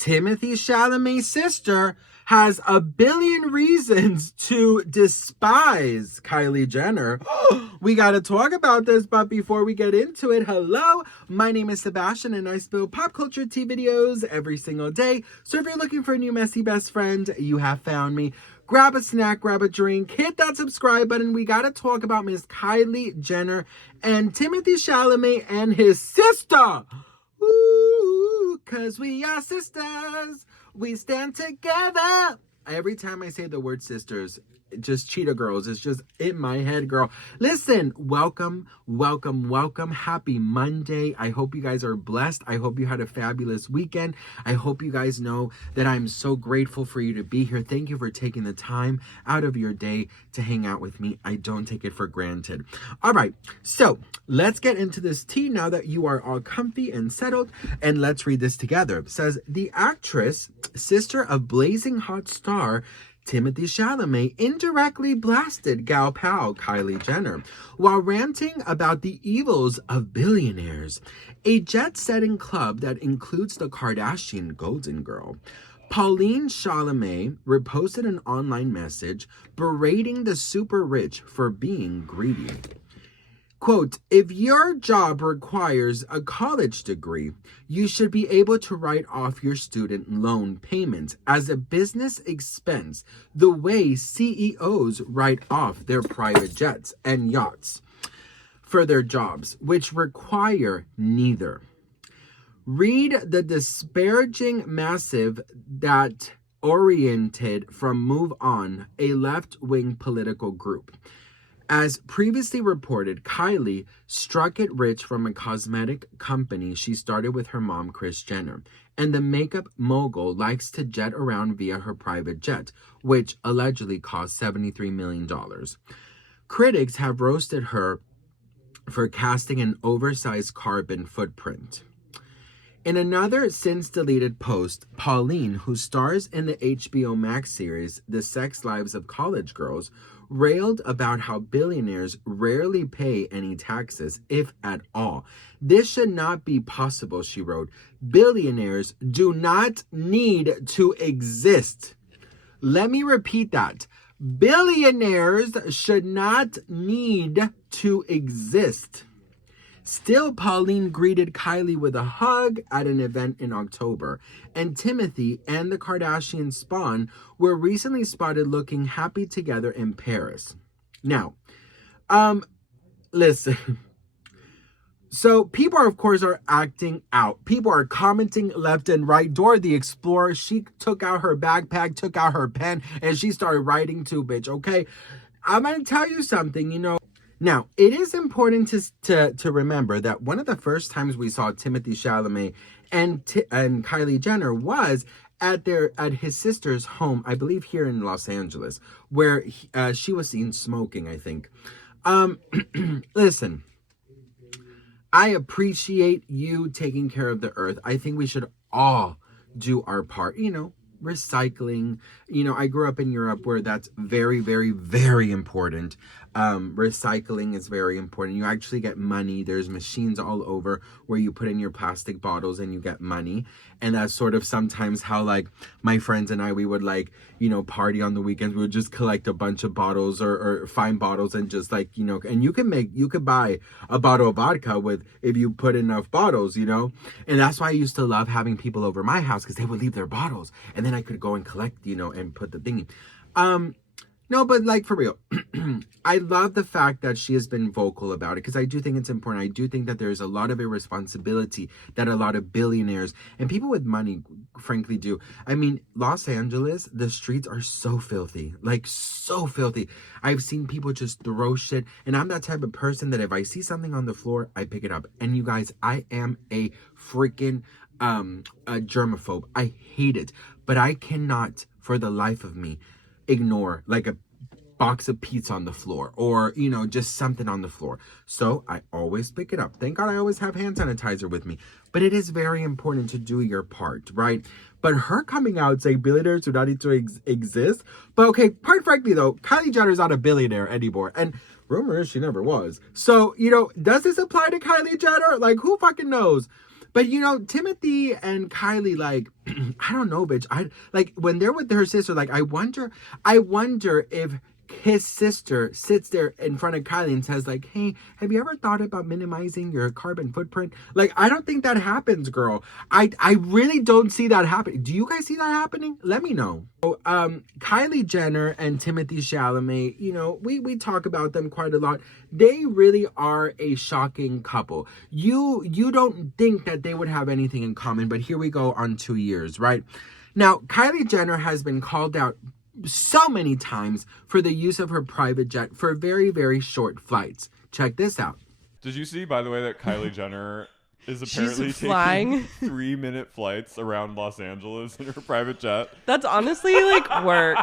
Timothee Chalamet's sister has a billion reasons to despise Kylie Jenner. We got to talk about this, but before we get into it, hello, my name is Sebastian and I spill pop culture tea videos every single day. So if you're looking for a new messy best friend, you have found me. Grab a snack, grab a drink, hit that subscribe button. We got to talk about Miss Kylie Jenner and Timothee Chalamet and his sister. Ooh, 'cause we are sisters. We stand together. Every time I say the word sisters, just cheetah girls, it's just in my head, girl. Listen, welcome. Happy Monday. I hope you guys are blessed. I hope you had a fabulous weekend. I hope you guys know that I'm so grateful for you to be here. Thank you for taking the time out of your day to hang out with me. I don't take it for granted. All right, so let's get into this tea now that you are all comfy and settled, and let's read this together. It says, the actress, sister of blazing hot star Timothee Chalamet, indirectly blasted gal pal Kylie Jenner while ranting about the evils of billionaires. A jet-setting club that includes the Kardashian Golden Girl, Pauline Chalamet, reposted an online message berating the super rich for being greedy. Quote, if your job requires a college degree, you should be able to write off your student loan payments as a business expense the way CEOs write off their private jets and yachts for their jobs, which require neither. Read the disparaging massive that oriented from Move On, a left-wing political group. As previously reported, Kylie struck it rich from a cosmetic company she started with her mom, Kris Jenner, and the makeup mogul likes to jet around via her private jet, which allegedly cost $73 million. Critics have roasted her for casting an oversized carbon footprint. In another since-deleted post, Pauline, who stars in the HBO Max series The Sex Lives of College Girls, railed about how billionaires rarely pay any taxes, if at all. This should not be possible, she wrote. Billionaires do not need to exist. Let me repeat that. Billionaires should not need to exist. Still, Pauline greeted Kylie with a hug at an event in October, and Timothee and the Kardashian spawn were recently spotted looking happy together in Paris. Now, listen. So people are, of course, are acting out. People are commenting left and right. Dora the Explorer, she took out her backpack, took out her pen, and she started writing too, bitch, okay? I'm going to tell you something, Now, it is important to remember that one of the first times we saw Timothee Chalamet and Kylie Jenner was at his sister's home, I believe here in Los Angeles, where she was seen smoking, I think. Listen, I appreciate you taking care of the earth. I think we should all do our part, recycling. I grew up in Europe where that's very, very, very important. Recycling is very important. You actually get money. There's machines all over where you put in your plastic bottles and you get money. And that's sort of sometimes how, like, my friends and I, we would, like, party on the weekends. We would just collect a bunch of bottles or find bottles and just, like, and you could buy a bottle of vodka if you put enough bottles, and that's why I used to love having people over my house, because they would leave their bottles and then I could go and collect, and put the thingy. No, but, like, for real, I love the fact that she has been vocal about it, because I do think it's important. I do think that there's a lot of irresponsibility that a lot of billionaires and people with money, frankly, do. I mean, Los Angeles, the streets are so filthy, like, so filthy. I've seen people just throw shit, and I'm that type of person that if I see something on the floor, I pick it up. And you guys, I am a freaking a germaphobe. I hate it, but I cannot, for the life of me, ignore like a box of pizza on the floor or just something on the floor. So I always pick it up. Thank God I always have hand sanitizer with me, but it is very important to do your part, right? But her coming out saying billionaires do not need to exist, but okay, quite frankly though, Kylie Jenner's not a billionaire anymore, and rumor is she never was. So does this apply to Kylie Jenner? Like, who fucking knows? But you know, Timothy and Kylie, like, I don't know, bitch. I like when they're with her sister, like, I wonder if his sister sits there in front of Kylie and says, like, hey, have you ever thought about minimizing your carbon footprint? Like, I don't think that happens, girl. I really don't see that happening. Do you guys see that happening? Let me know. So, Kylie Jenner and Timothee Chalamet, you know, we talk about them quite a lot. They really are a shocking couple. You don't think that they would have anything in common, but here we go on 2 years, right? Now, Kylie Jenner has been called out so many times for the use of her private jet for very, very short flights. Check this out. Did you see, by the way, that Kylie Jenner is apparently She's flying taking 3-minute flights around Los Angeles in her private jet? That's honestly like work.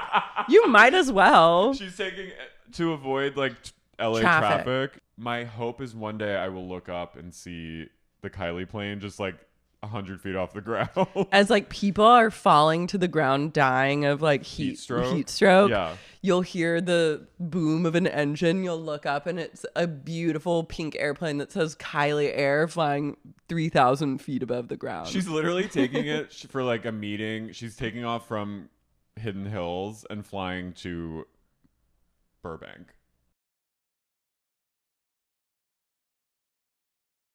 You might as well. She's taking to avoid like LA traffic. My hope is one day I will look up and see the Kylie plane just like 100 feet off the ground. As like people are falling to the ground dying of like heat stroke. Yeah. You'll hear the boom of an engine. You'll look up and it's a beautiful pink airplane that says Kylie Air flying 3,000 feet above the ground. She's literally taking it for like a meeting. She's taking off from Hidden Hills and flying to Burbank.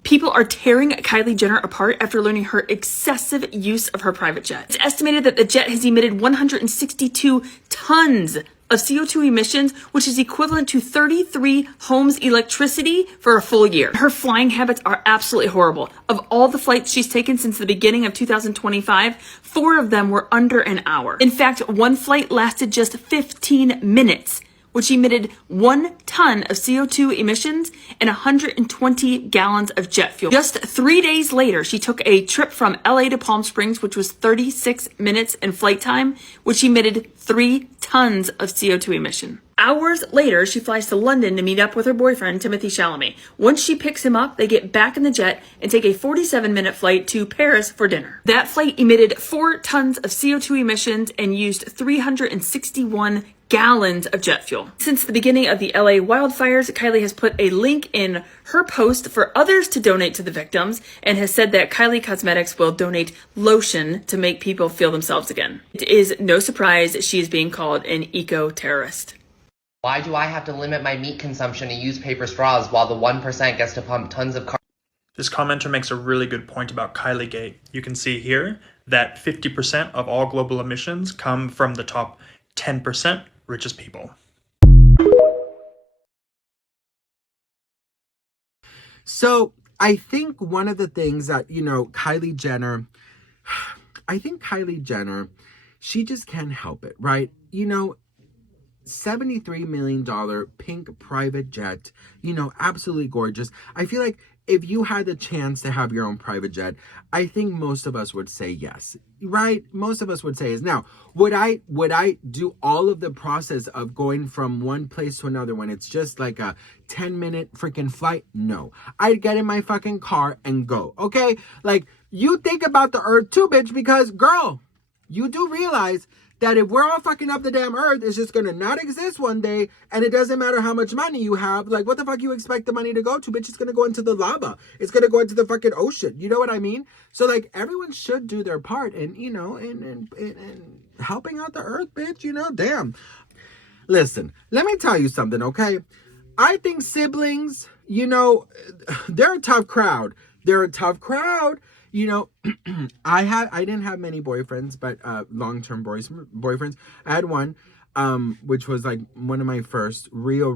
People are tearing Kylie Jenner apart after learning her excessive use of her private jet. It's estimated that the jet has emitted 162 tons of CO2 emissions, which is equivalent to 33 homes' electricity for a full year. Her flying habits are absolutely horrible. Of all the flights she's taken since the beginning of 2025, 4 of them were under an hour. In fact, one flight lasted just 15 minutes, which emitted 1 ton of CO2 emissions and 120 gallons of jet fuel. Just 3 days later, she took a trip from LA to Palm Springs, which was 36 minutes in flight time, which emitted 3 tons of CO2 emission. Hours later, she flies to London to meet up with her boyfriend, Timothee Chalamet. Once she picks him up, they get back in the jet and take a 47-minute flight to Paris for dinner. That flight emitted 4 tons of CO2 emissions and used 361 gallons of jet fuel. Since the beginning of the LA wildfires, Kylie has put a link in her post for others to donate to the victims and has said that Kylie Cosmetics will donate lotion to make people feel themselves again. It is no surprise she is being called an eco-terrorist. Why do I have to limit my meat consumption to use paper straws while the 1% gets to pump tons of carbon? This commenter makes a really good point about Kylie Gate. You can see here that 50% of all global emissions come from the top 10% richest people. So I think one of the things that, you know, Kylie Jenner, she just can't help it, right? You know, $73 million pink private jet, you know, absolutely gorgeous. I feel like if you had the chance to have your own private jet, I think most of us would say yes, right? Most of us would say yes. Now, would I do all of the process of going from one place to another when it's just like a 10-minute freaking flight? No. I'd get in my fucking car and go, okay? Like, you think about the earth too, bitch, because, girl, you do realize that if we're all fucking up the damn earth, it's just gonna not exist one day, and it doesn't matter how much money you have. Like, what the fuck you expect the money to go to, bitch? It's gonna go into the lava. It's gonna go into the fucking ocean. You know what I mean? So, like, everyone should do their part in, you know, in helping out the earth, bitch, you know? Damn. Listen, let me tell you something, okay? I think siblings, you know, they're a tough crowd. They're a tough crowd. You know, I didn't have many boyfriends, but long-term boyfriends. I had one, which was like one of my first real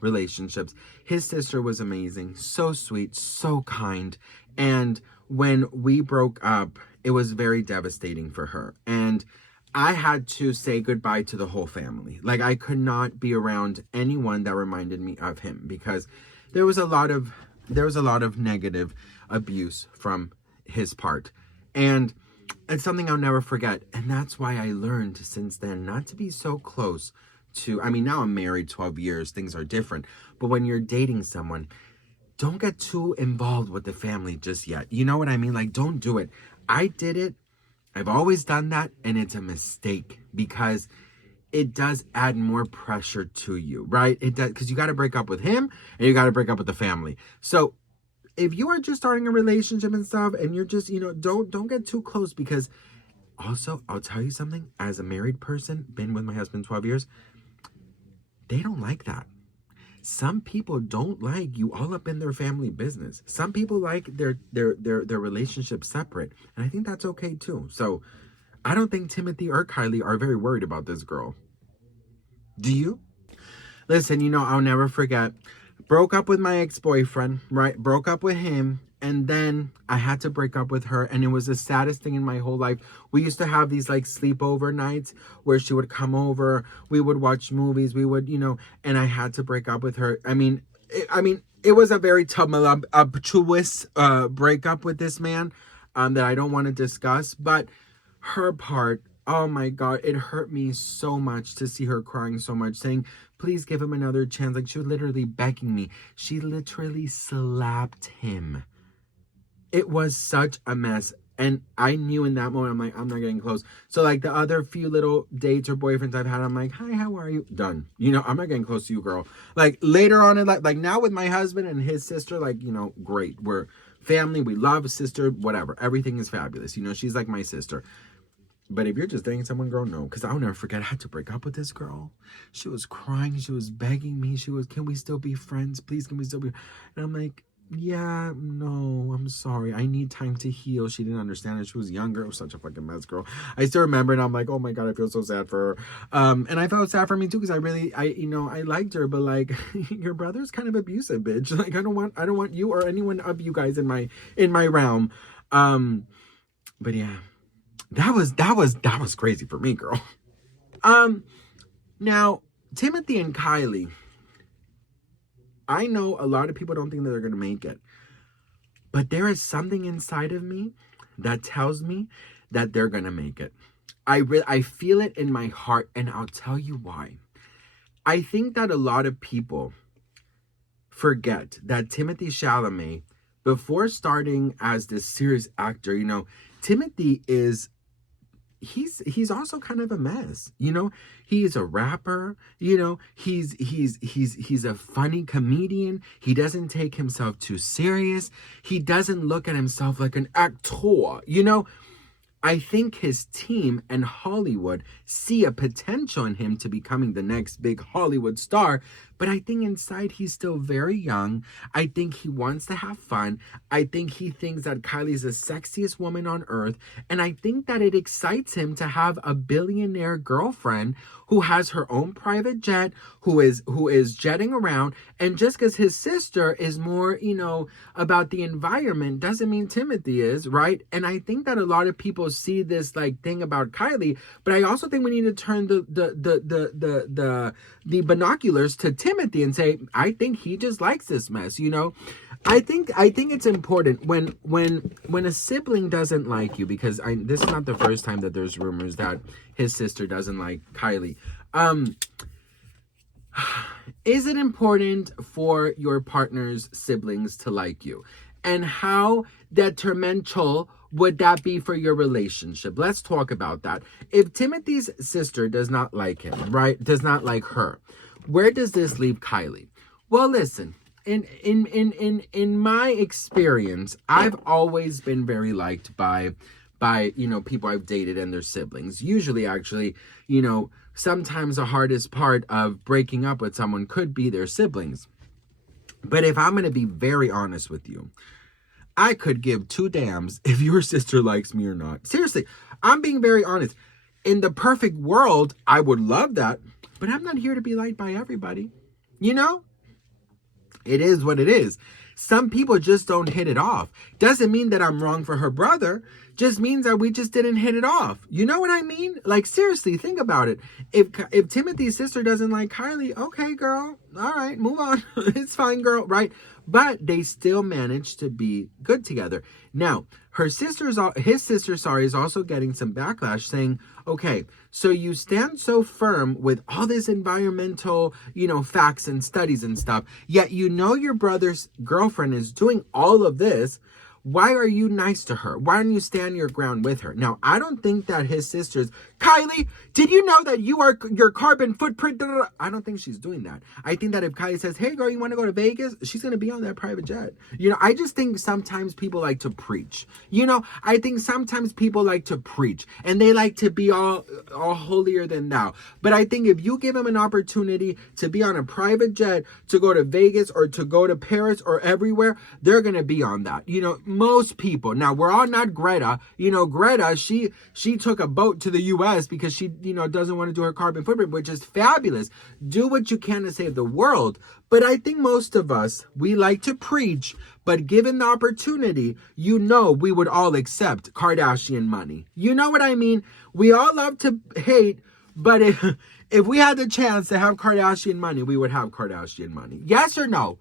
relationships. His sister was amazing, so sweet, so kind. And when we broke up, it was very devastating for her. And I had to say goodbye to the whole family. Like, I could not be around anyone that reminded me of him because there was a lot of negative abuse from his part, and it's something I'll never forget. And that's why I learned since then not to be so close to, I mean, now I'm married 12 years, things are different, but when you're dating someone, don't get too involved with the family just yet. You know what I mean? Like, don't do it. I did it. I've always done that, and it's a mistake because it does add more pressure to you, right? It does, because you got to break up with him and you got to break up with the family. So if you are just starting a relationship and stuff, and you're just, don't get too close, because also, I'll tell you something, as a married person, been with my husband 12 years, they don't like that. Some people don't like you all up in their family business. Some people like their relationship separate. And I think that's okay too. So I don't think Timothee or Kylie are very worried about this girl. Do you? Listen, I'll never forget. Broke up with my ex-boyfriend, right? Broke up with him. And then I had to break up with her. And it was the saddest thing in my whole life. We used to have these like sleepover nights where she would come over. We would watch movies. We would, and I had to break up with her. I mean, it was a very tumultuous breakup with this man that I don't want to discuss. But her part, oh my God, it hurt me so much to see her crying so much, saying, please give him another chance. Like, she was literally begging me. She literally slapped him. It was such a mess. And I knew in that moment, I'm like, I'm not getting close. So like the other few little dates or boyfriends I've had, I'm like, hi, how are you? Done. I'm not getting close to you, girl. Like later on in life, like now with my husband and his sister, like, great. We're family. We love a sister, whatever. Everything is fabulous. She's like my sister. But if you're just dating someone, girl, no. Because I'll never forget, I had to break up with this girl. She was crying. She was begging me. She was, can we still be friends? Please, can we still be? And I'm like, yeah, no, I'm sorry. I need time to heal. She didn't understand it. She was younger. It was such a fucking mess, girl. I still remember, and I'm like, oh my God, I feel so sad for her. And I felt sad for me too, because I liked her, but like, your brother's kind of abusive, bitch. Like, I don't want you or anyone of you guys in my realm. But yeah, that was crazy for me, girl. Now, Timothee and Kylie, I know a lot of people don't think that they're going to make it. But there is something inside of me that tells me that they're going to make it. I feel it in my heart, and I'll tell you why. I think that a lot of people forget that Timothee Chalamet, before starting as this serious actor, Timothee is... he's also kind of a mess. He's a rapper, he's a funny comedian. He doesn't take himself too serious. He doesn't look at himself like an actor. I think his team and Hollywood see a potential in him to becoming the next big Hollywood star, but I think inside he's still very young. I think he wants to have fun. I think he thinks that Kylie's the sexiest woman on earth, and I think that it excites him to have a billionaire girlfriend who has her own private jet, who is jetting around. And just because his sister is more, about the environment doesn't mean Timothee is, right? And I think that a lot of people see this like thing about Kylie, but I also think we need to turn the binoculars to Timothee and say, I think he just likes this mess, I think it's important when a sibling doesn't like you, because this is not the first time that there's rumors that his sister doesn't like Kylie. Is it important for your partner's siblings to like you? And how detrimental would that be for your relationship? Let's talk about that. If Timothee's sister does not like him, right? Does not like her, where does this leave Kylie? Well, listen, in my experience, I've always been very liked by people I've dated and their siblings. Usually, actually, sometimes the hardest part of breaking up with someone could be their siblings. But if I'm going to be very honest with you, I could give two damns if your sister likes me or not. Seriously, I'm being very honest. In the perfect world, I would love that, but I'm not here to be liked by everybody. It is what it is. Some people just don't hit it off. Doesn't mean that I'm wrong for her brother. Just means that we just didn't hit it off. You know what I mean? Like, seriously, think about it. If Timothy's sister doesn't like Kylie, okay, girl. All right, move on. It's fine, girl, right? But they still managed to be good together. Now, his sister, is also getting some backlash saying, okay, so you stand so firm with all this environmental, facts and studies and stuff, yet your brother's girlfriend is doing all of this. why are you nice to her? Why don't you stand your ground with her? Now, I don't think that his sisters, Kylie, did you know that you are your carbon footprint? I don't think she's doing that. I think that if Kylie says, hey girl, you want to go to Vegas? She's going to be on that private jet. You know, I just think sometimes people like to preach. You know, I think sometimes people like to preach and they like to be all holier than thou. But I think if you give them an opportunity to be on a private jet, to go to Vegas or to go to Paris or everywhere, they're going to be on that. You know, most people. Now, we're all not Greta. You know, Greta, she took a boat to the U.S. because she, you know, doesn't want to do her carbon footprint, which is fabulous. Do what you can to save the world. But I think most of us, we like to preach, but given the opportunity, you know, we would all accept Kardashian money. You know what I mean? We all love to hate, but if we had the chance to have Kardashian money, we would have Kardashian money. Yes or no?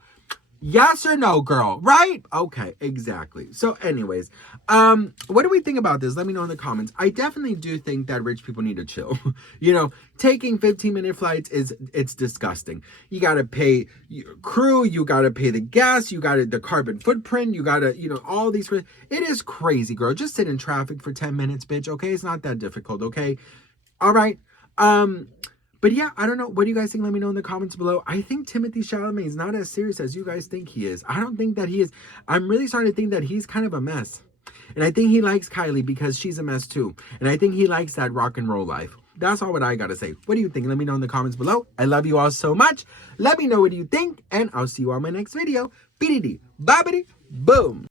Yes or no, girl? Right? Okay, exactly. So anyways, what do we think about this? Let me know in the comments. I definitely do think that rich people need to chill. You know, taking 15-minute flights it's disgusting. You got to pay crew, you got to pay the gas, you got the carbon footprint, you got to, you know, all these. It is crazy, girl. Just sit in traffic for 10 minutes, bitch, okay? It's not that difficult, okay? All right. But yeah, I don't know. What do you guys think? Let me know in the comments below. I think Timothee Chalamet is not as serious as you guys think he is. I don't think that he is. I'm really starting to think that he's kind of a mess. And I think he likes Kylie because she's a mess too. And I think he likes that rock and roll life. That's all what I got to say. What do you think? Let me know in the comments below. I love you all so much. Let me know what you think. And I'll see you on my next video. BDD. Bobbity. Boom.